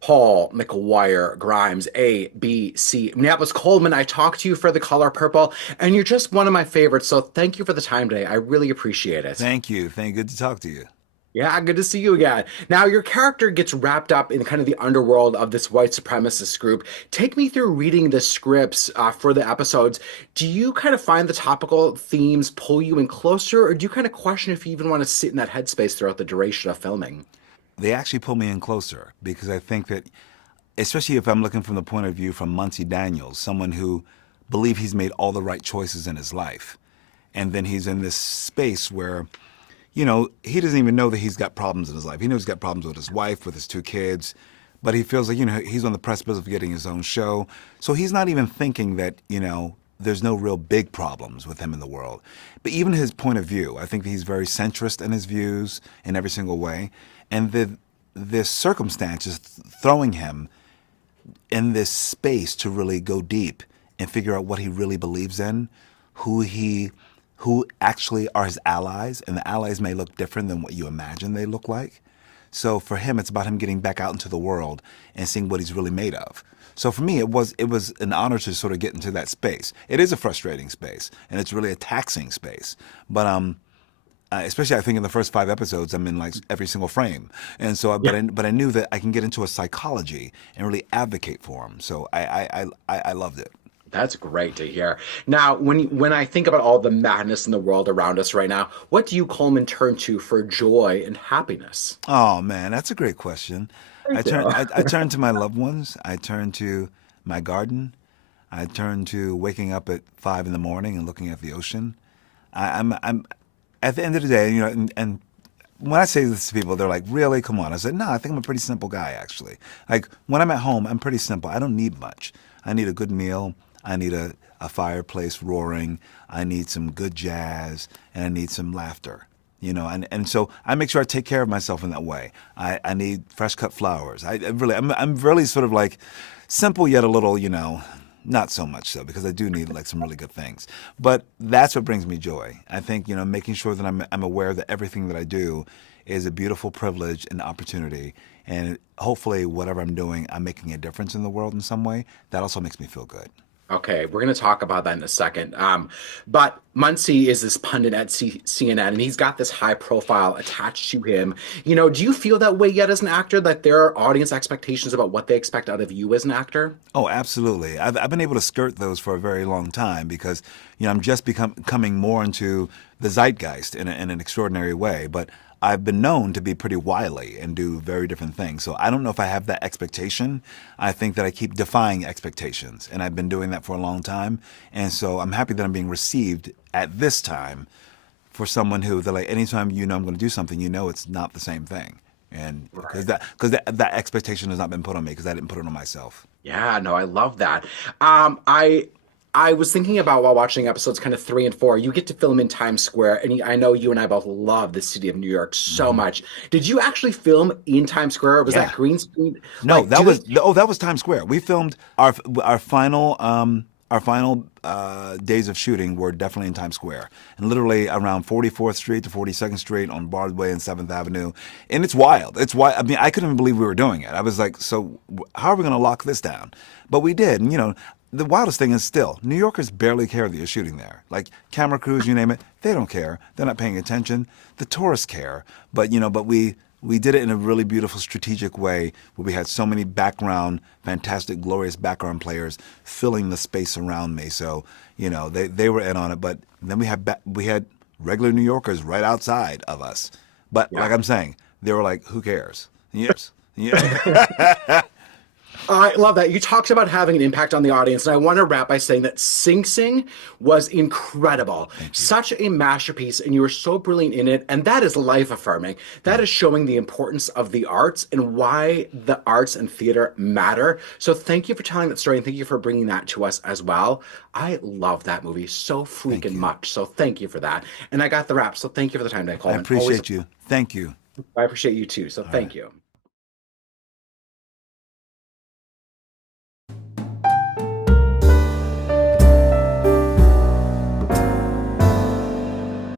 Paul, McGuire, Grimes, A, B, C. Minneapolis Coleman, I talked to you for The Color Purple, and you're just one of my favorites. So thank you for the time today. I really appreciate it. Thank you. Good to talk to you. Yeah, good to see you again. Now, your character gets wrapped up in kind of the underworld of this white supremacist group. Take me through reading the scripts for the episodes. Do you kind of find the topical themes pull you in closer, or do you kind of question if you even want to sit in that headspace throughout the duration of filming? They actually pull me in closer because I think that, especially if I'm looking from the point of view from Muncie Daniels, someone who believes he's made all the right choices in his life, and then he's in this space where, he doesn't even know that he's got problems in his life. He knows he's got problems with his wife, with his two kids, but he feels like, he's on the precipice of getting his own show. So he's not even thinking that, there's no real big problems with him in the world. But even his point of view, I think that he's very centrist in his views in every single way. And this circumstance is throwing him in this space to really go deep and figure out what he really believes in, who he who actually are his allies, and the allies may look different than what you imagine they look like. So for him, it's about him getting back out into the world and seeing what he's really made of. So for me, it was an honor to sort of get into that space. It is a frustrating space, and it's really a taxing space. But especially I think in the first 5 episodes, I'm in like every single frame, and so but I knew that I can get into a psychology and really advocate for him. So I loved it. That's great to hear. Now, when I think about all the madness in the world around us right now, what do you, Coleman, turn to for joy and happiness? Oh man, that's a great question. I Thank turn you. I turn to my loved ones. I turn to my garden. I turn to waking up at 5 in the morning and looking at the ocean. I'm at the end of the day, and when I say this to people, they're like, "Really? Come on." I said, "No, I think I'm a pretty simple guy, actually. Like when I'm at home, I'm pretty simple. I don't need much. I need a good meal. I need a fireplace roaring. I need some good jazz, and I need some laughter." And so I make sure I take care of myself in that way. I need fresh cut flowers. I'm really sort of like simple yet a little, not so much so because I do need like some really good things. But that's what brings me joy. I think, making sure that I'm aware that everything that I do is a beautiful privilege and opportunity. And hopefully whatever I'm doing, I'm making a difference in the world in some way. That also makes me feel good. Okay, we're going to talk about that in a second. But Muncie is this pundit at CNN, and he's got this high profile attached to him. Do you feel that way yet as an actor, that there are audience expectations about what they expect out of you as an actor? Oh, absolutely. I've been able to skirt those for a very long time because, I'm just coming more into the zeitgeist in an extraordinary way. But I've been known to be pretty wily and do very different things. So I don't know if I have that expectation. I think that I keep defying expectations, and I've been doing that for a long time. And so I'm happy that I'm being received at this time for someone who they're like, anytime I'm going to do something, it's not the same thing. And Right. that expectation has not been put on me because I didn't put it on myself. Yeah, no, I love that. I was thinking about while watching episodes kind of 3 and 4, you get to film in Times Square, and I know you and I both love the city of New York so Hmm. much. Did you actually film in Times Square, or was that Yeah. green screen? No, Like, do they? that was Times Square. We filmed our final days of shooting were definitely in Times Square, and literally around 44th Street to 42nd Street on Broadway and 7th Avenue, and it's wild. It's wild. I mean, I couldn't even believe we were doing it. I was like, so how are we going to lock this down? But we did, and the wildest thing is still New Yorkers barely care that you're shooting there. Like camera crews, you name it, they don't care. They're not paying attention. The tourists care, but we did it in a really beautiful, strategic way where we had so many background, fantastic, glorious background players filling the space around me. So, they were in on it. But then we had regular New Yorkers right outside of us. But like Yeah. I'm saying, they were like, who cares? Yes. Yeah. I love that. You talked about having an impact on the audience, and I want to wrap by saying that Sing Sing was incredible. Thank you. Such a masterpiece, and you were so brilliant in it. And that is life affirming. That is showing the importance of the arts and why the arts and theater matter. So thank you for telling that story, and thank you for bringing that to us as well. I love that movie so Thank freaking you. much. So thank you for that. And I got the wrap. So thank you for the time today, I Coleman. Always, appreciate you. Thank you. I appreciate you too. So All right. thank you.